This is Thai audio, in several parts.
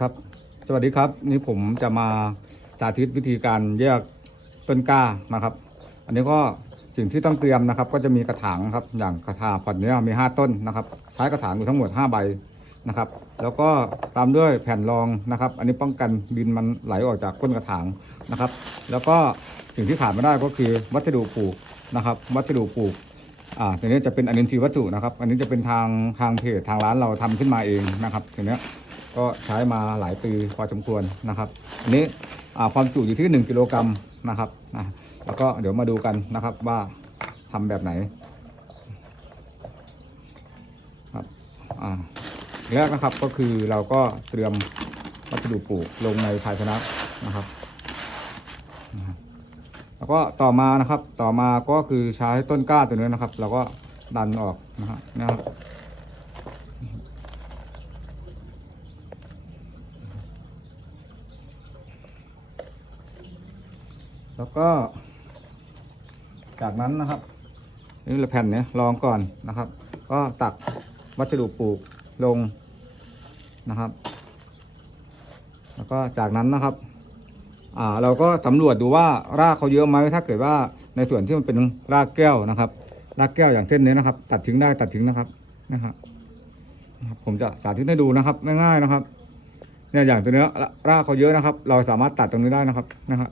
ครับ สวัสดีครับ นี่ผมจะมาสาธิตวิธีการแยกต้นกล้านะครับ อันนี้ก็สิ่งที่ต้องเตรียมนะครับ ก็จะมีกระถางครับ อย่างกระถางพอดเนี้ยมี5ต้นนะครับ ใช้กระถางอยู่ทั้งหมด5ใบนะครับ แล้วก็ตามด้วยแผ่นรองนะครับ อันนี้ป้องกันดินมันไหลออกจากก้นกระถางนะครับ แล้วก็สิ่งที่ขาดไม่ได้ก็คือวัสดุปลูกนะครับ วัสดุปลูกอ่าทีนี้จะเป็นอนินทรีย์วัตถุนะครับ อันนี้จะเป็นทางทางเพจทางร้านเราทำขึ้นมาเองนะครับทีเนี้ย ก็ใช้มาหลายปีพอสมควรนะครับอันนี้ความจุอยู่ที่ 1 กิโลกรัมนะครับนะแล้วก็เดี๋ยวมาดูกันนะครับว่าทำแบบไหนครับอ่าแรกนะครับก็คือเราก็เตรียมวัสดุปลูกลงในภาชนะนะครับนะครับ แล้วก็ต่อมานะครับต่อมาก็คือใช้ต้นกล้าตัวนี้นะครับ เราก็ดันออกนะฮะนะครับ แล้วก็ จากนั้นนะครับนี่เราแผ่นเนี้ยรองก่อนนะครับ ก็ตักวัสดุปลูกลงนะครับ แล้วก็จากนั้นนะครับ อ่า เราก็สำรวจดูว่ารากเขาเยอะไหมถ้าเกิดว่าในส่วนที่มันเป็นรากแก้วนะครับรากแก้วอย่างเช่นนี้นะครับ ตัดทิ้งได้ตัดทิ้งนะครับนะครับนะครับผมจะสาธิตให้ดูนะครับง่ายๆนะครับ เนี่ยอย่างตัวเนี้ยรากเขาเยอะนะครับ เราสามารถตัดตรงนี้ได้นะครับนะครับ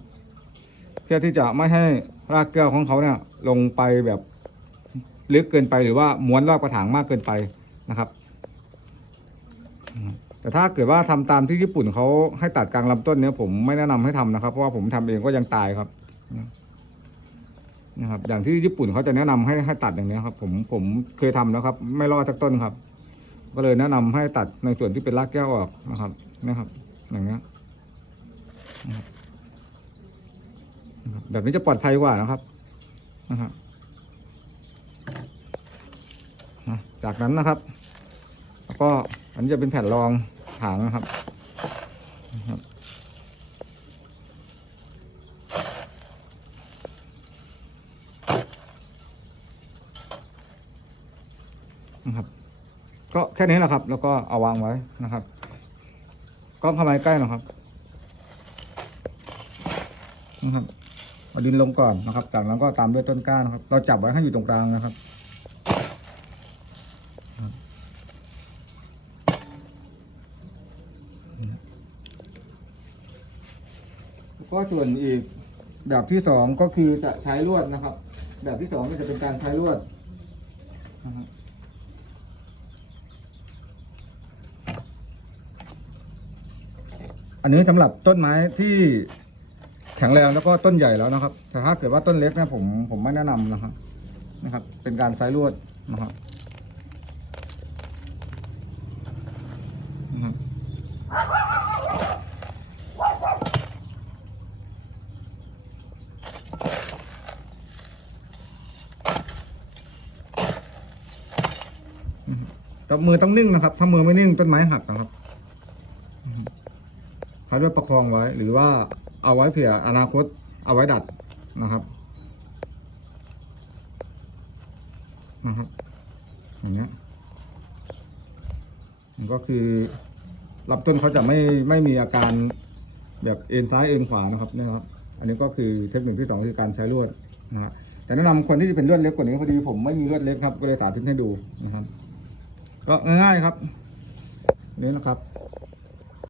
เพื่อที่จะไม่ให้รากแก้วของเขาเนี่ยลงไปแบบลึกเกินไปหรือว่าม้วนรอบกระถางมากเกินไปนะครับ แต่ถ้าเกิดว่าทำตามที่ญี่ปุ่นเขาให้ตัดกลางลำต้นเนี้ยผมไม่แนะนำให้ทำนะครับ เพราะว่าผมทำเองก็ยังตายครับนะครับ อย่างที่ญี่ปุ่นเขาจะแนะนำให้ให้ตัดอย่างนี้ครับ ผมผมเคยทำนะครับ ไม่รอดสักต้นครับ ก็เลยแนะนำให้ตัดในส่วนที่เป็นรากแก้วออกนะครับนะครับ อย่างเงี้ยนะครับ แบบนี้จะปลอดภัยกว่านะครับนะครับนะจากนั้นนะครับ แล้วก็อันนี้จะเป็นแผ่นรองถางนะครับนะครับ ก็แค่นี้แหละครับ แล้วก็เอาวางไว้นะครับกล้องเข้ามาใกล้หนะครับนะครับ เอาดินลงก่อนนะครับ จากนั้นก็ตามด้วยต้นกล้านะครับ เราจับไว้ให้อยู่ตรงกลางนะครับ ก็ส่วนอีกแบบที่สองก็คือจะใช้ลวดนะครับ แบบที่สองก็จะเป็นการใช้ลวดนะครับอันนี้สำหรับต้นไม้ที่ แข็งแรงแล้วก็ต้นใหญ่แล้วนะครับ แต่ถ้าเกิดว่าต้นเล็กเนี่ยผมผมไม่แนะนำนะครับนะครับ เป็นการใช้ลวดนะครับนะครับแต่มือต้องนิ่งนะครับ ถ้ามือไม่นิ่งต้นไม้หักนะครับใช้ด้วยประคองไว้หรือว่า เอาไว้เผื่ออนาคตเอาไว้ดัดนะครับนะครับอย่างเงี้ยมันก็คือลำต้นเขาจะไม่ไม่มีอาการแบบเอ็นซ้ายเอ็นขวานะครับเนะครับ อันนี้ก็คือเทคนิคที่สองคือการใช้ลวดนะฮะแต่แนะนำคนที่จะเป็นลวดเล็กกว่านี้พอดีผมไม่มีลวดเล็กครับก็เลยสาธิตให้ดูนะครับ ก็ง่ายๆครับ นี่นะครับ